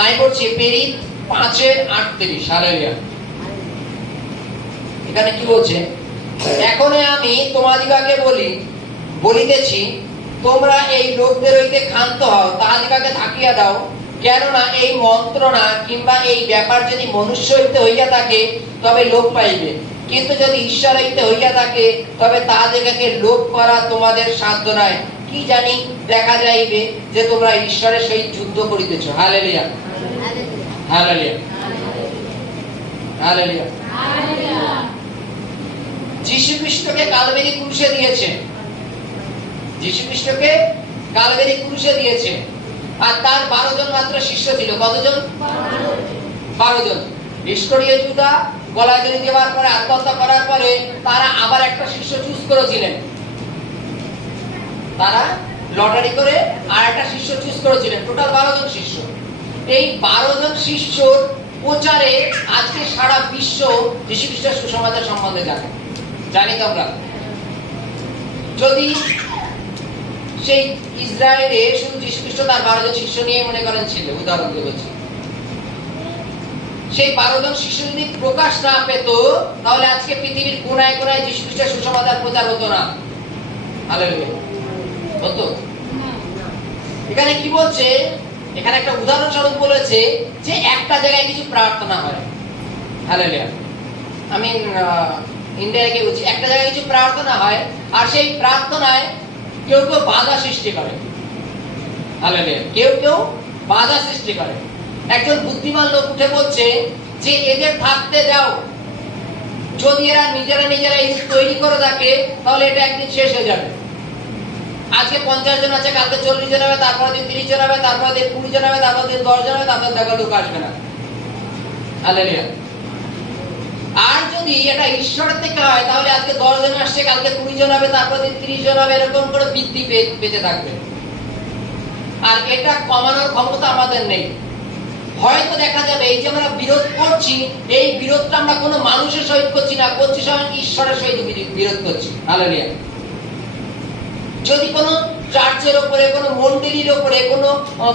আমি পড়ছি পেরিত পাঁচের আটত্রিশ হালেলিয়া এখানে কি বলছে? এখন আমি তোমাদিগাকে বলি, বলিতেছি, তোমরা এই লোকদের হইতে ক্ষান্ত হও, তাহাদিগাকে থাকিয়া দাও, কেননা এই মন্ত্রণা কিংবা এই ব্যাপার যদি মনুষ্য হইতে হইয়া থাকে, তবে লোক পাইবে। কিন্তু যদি ঈশ্বর হইতে হইয়া থাকে, তবে তাহাদিগাকে লোক করা তোমাদের সাধ্য নয় কি জানি দেখা যাইবে যে তোমরা ঈশ্বরের সহিত যুদ্ধ করিতেছ। হালেলিয়া। হালেলিয়া। হালেলিয়া। যিশু খ্রিস্টকে কালবেরি ক্রুশে দিয়েছে। খ্রিস্টকে কালবেরি ক্রুশে দিয়েছে। আর তার বারো জন মাত্র শিষ্য ছিল। কতজন? বারো জন। নিষ্করীয় জুদা গলায় দেওয়ার পরে আত্মহত্যা করার পরে তারা আবার একটা শিষ্য চুজ করেছিলেন। তারা লটারি করে আর একটা শিষ্য চুজ করেছিলেন। টোটাল বারো জন শিষ্য। এই বারো জন শিষ্যর প্রচারে আজকে সারা বিশ্ব যীশু খ্রিস্টের সুসমাচার সম্বন্ধে জানে। জানি তো আমরা। যদি সেই ইসরায়েলে শুধু যীশু খ্রিস্ট তার বারো জন শিষ্য নিয়ে মনে করেন ছিল, উদাহরণ দিয়ে বলছি। সেই বারো জন শিষ্য যদি প্রকাশ না পেত, তাহলে আজকে পৃথিবীর কোনায় কোনায় যীশু খ্রিস্টের সুসমাচার প্রচার হতো না। হালেলুয়া এখানে কি বলছে? এখানে একটা উদাহরণস্বরূপ বলেছে যে একটা জায়গায় কিছু প্রার্থনা হয়। হালেলুয়া আমি ইন্ডিয়ায় গিয়ে বলছি? একটা জায়গায় কিছু প্রার্থনা হয়, আর সেই প্রার্থনায় কেউ কেউ বাধা সৃষ্টি করে। হালেলুয়া কেউ কেউ বাধা সৃষ্টি করে। একজন বুদ্ধিমান লোক উঠে বলছে যে, এদের থাকতে দাও। যদি এরা নিজেরা নিজেরা তৈরি করে থাকে, তাহলে এটা একদিন শেষ হয়ে যাবে। আজকে পঞ্চাশ জন আছে, কালকে চল্লিশ জন হবে তারপর দিন তিরিশ জন হবে তারপর দিন কুড়ি জন হবে তারপর দিন দশ জন হবে, তারপর দেখা লোক আসবে না। আর যদি এটা ঈশ্বরের থেকে হয়, তাহলে আজকে দশ জন আসছে, কালকে কুড়ি জন হবে তারপর দিন তিরিশ জন হবে, এরকম করে বৃদ্ধি পেতে থাকবে। আর এটা কমানোর ক্ষমতা আমাদের নেই। হয়তো দেখা যাবে, এই যে আমরা বিরোধ করছি, এই বিরোধটা আমরা কোনো মানুষের সহিত করছি না, করছি স্বয়ং ঈশ্বরের সহিত বিরোধ- বিরোধ করছি। হালেলুয়া। যদি কোনো চার্চের ওপরে, কোনো মন্দিরের ওপরে, কোনো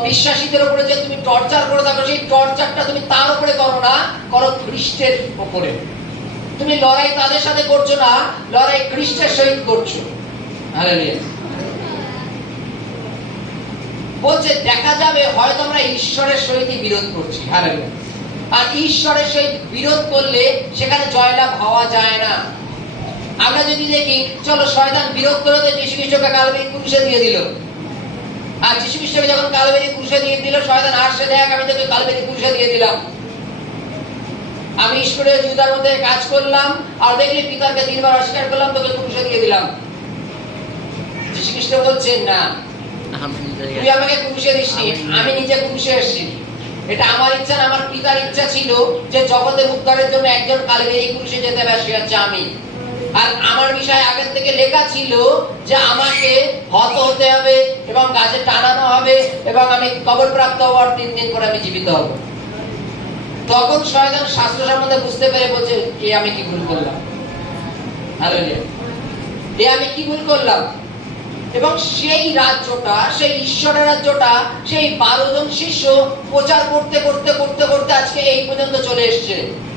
বিশ্বাসীদের ওপরে যে তুমি টর্চার করে থাকো, সেই টর্চারটা তুমি তার উপরে করো না, করো খ্রিস্টের ওপরে। তুমি লড়াই তাদের সাথে করছ না, লড়াই খ্রিস্টের সহিত করছ। বলছে, দেখা যাবে হয়তো আমরা ঈশ্বরের সহিত বিরোধ করছি। আর ঈশ্বরের সহিত বিরোধ করলে সেখানে জয়লাভ হওয়া যায় না। আমরা যদি দেখি, চলো শয়তান বিরোধ করে তো যীশু খ্রিস্টকে কালবেরি ক্রুশে দিয়ে দিল। আর যীশু খ্রিস্টকে যখন কালবেরি ক্রুশে দিয়ে দিল, শয়তান আসছে দেখ, আমি তোকে কালবেরি ক্রুশে দিয়ে দিলাম। আমি ঈশ্বরের জুতার মধ্যে কাজ করলাম, আর দেখলি পিতাকে তিনবার অস্বীকার করলাম, তোকে ক্রুশে দিয়ে দিলাম। যীশু খ্রিস্ট বলছে, না, তুই আমাকে ক্রুশে দিসনি, আমি নিজে ক্রুশে এসেছি এটা আমার ইচ্ছা না, আমার পিতার ইচ্ছা ছিল যে জগতের উদ্ধারের জন্য একজন কালবেরি ক্রুশে যেতে আর হচ্ছে আমি। আর আমার বিষয় আগের থেকে লেখা ছিল যে আমাকে হত হতে হবে এবং গাছে টানানো হবে এবং আমি কবর প্রাপ্ত হওয়ার তিন দিন পরে আমি জীবিত হব। তখন শয়তান শাস্ত্র সম্বন্ধে বুঝতে পেরে বলছে, এ আমি কি ভুল করলাম? এ আমি কি ভুল করলাম? এবং সেই রাজ্যটা, সেই ঈশ্বরের রাজ্যটা, সেই বারো জন শিষ্য প্রচার করতে করতে করতে করতে আজকে এই পর্যন্ত চলে এসছে।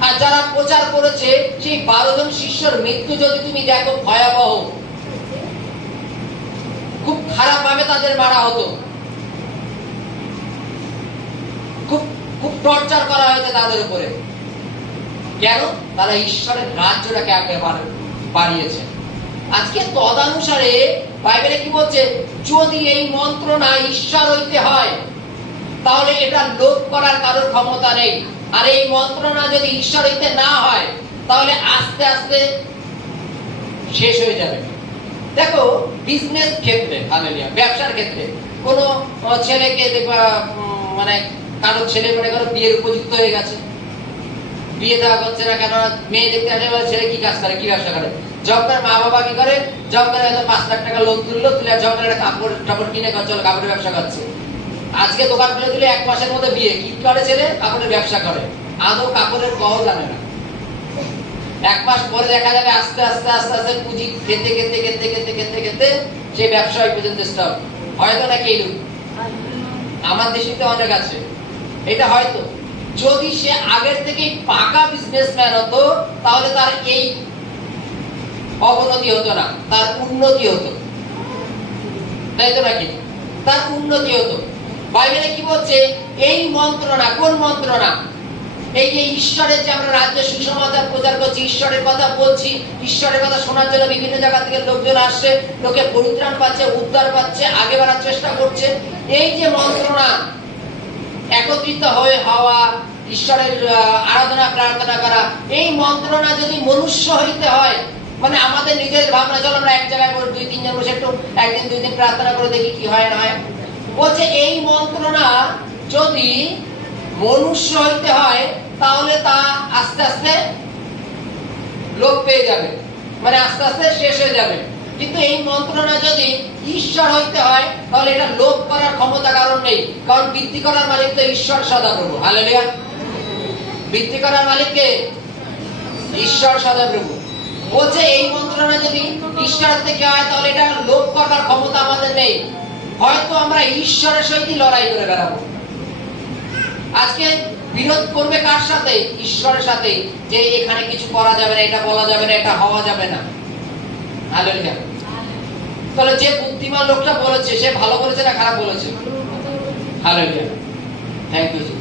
আর যারা প্রচার করেছে, সেই বারো জন শিষ্যর মৃত্যু যদি তুমি দেখো ভয়াবহ, খুব খারাপ ভাবে তাদের মারা হতো। খুব খুব টর্চার করা হয়েছে তাদের উপরে। কেন? তারা ঈশ্বরের রাজ্যটাকে আগে বাড়িয়েছে। আজকে তদানুসারে বাইবেলে কি বলছে? যদি এই মন্ত্রণা ঈশ্বর হইতে হয়, তাহলে এটা লোপ করার কারোর ক্ষমতা নেই। আর এই মন্ত্রণা যদি ঈশ্বর হইতে না হয়, তাহলে আস্তে আস্তে শেষ হয়ে যাবে। দেখো বিজনেস ক্ষেত্রে হালেলিয়া ব্যবসার ক্ষেত্রে, কোন ছেলেকে দেখবা মানে কারও ছেলে মনে করো বিয়ের উপযুক্ত হয়ে গেছে। বিয়ে দেওয়া করছে না কেন? মেয়ে দেখতে আসে ছেলে কি কাজ করে? কি ব্যবসা করে? জবকার মা বাবা কি করে? জবকার হয়তো পাঁচ লাখ টাকা লোন তুললো, তুলে জবকার একটা কাপড় টাপড় কিনে চলো, কাপড়ের ব্যবসা করছে। আজকে দোকান খুলে দিলে এক মাসের মধ্যে বিয়ে। কি করে ছেলে, কাপড়ের ব্যবসা করে। আদৌ কাপড়ের কও জানে না। এক মাস পরে দেখা যাবে আস্তে আস্তে আস্তে আস্তে পুঁজি খেতে খেতে খেতে খেতে খেতে খেতে সেই ব্যবসা পর্যন্ত স্টপ হয়তো নাকি এই আমার দেশে অনেক আছে। এটা হয়তো যদি সে আগের থেকেই পাকা বিজনেসম্যান হতো, তাহলে তার এই অবনতি হতো না। তার উন্নতি হতো। তাই তো নাকি? তার উন্নতি হতো। বাইবেলে কি বলছে? এই মন্ত্রণা, কোন মন্ত্রণা? এই যে ঈশ্বরের যে আমরা রাজ্যে সুসমাচার প্রচার করছি, ঈশ্বরের কথা বলছি, ঈশ্বরের কথা শোনার জন্য বিভিন্ন জায়গা থেকে লোকজন আসছে, লোকে পরিত্রাণ পাচ্ছে, উদ্ধার পাচ্ছে, আগে বাড়ার চেষ্টা করছে। এই যে মন্ত্রণা, একত্রিত হয়ে হওয়া, ঈশ্বরের আরাধনা, প্রার্থনা করা, এই মন্ত্রণা যদি মনুষ্য হইতে হয় মানে আমাদের নিজের ভাবনা, চলো আমরা এক জায়গায় দুই তিনজন বসে একটু, একদিন দুই দিন প্রার্থনা করে দেখি কি হয়, না হয়। বলছে এই মন্ত্রণা যদি মনুষ্য হইতে হয়, তাহলে তা আস্তে আস্তে লোপ পেয়ে যাবে। মানে আস্তে আস্তে শেষ হয়ে যাবে। কিন্তু এই মন্ত্রণা যদি ঈশ্বর হইতে হয়, তাহলে এটা লোপ করার ক্ষমতা কারণ নেই। কারণ বৃদ্ধি করার মালিক তো ঈশ্বর সদাপ্রভু হালেলিয়া। বৃদ্ধি করার মালিককে ঈশ্বর সদাপ্রভু বলছে এই মন্ত্রণা যদি ঈশ্বর থেকে হয়, তাহলে এটা লোপ করার ক্ষমতা আমাদের নেই। হয়তো আমরা ঈশ্বরের সহিত লড়াই করে বেড়াবো। আজকে বিরোধ করবে কার সাথে? ঈশ্বরের সাথে। যে এখানে কিছু করা যাবে না, এটা বলা যাবে না, এটা হওয়া যাবে না। হালেলুয়া তাহলে যে বুদ্ধিমান লোকটা বলেছে, সে ভালো বলেছে না খারাপ বলেছে? Hallelujah thank you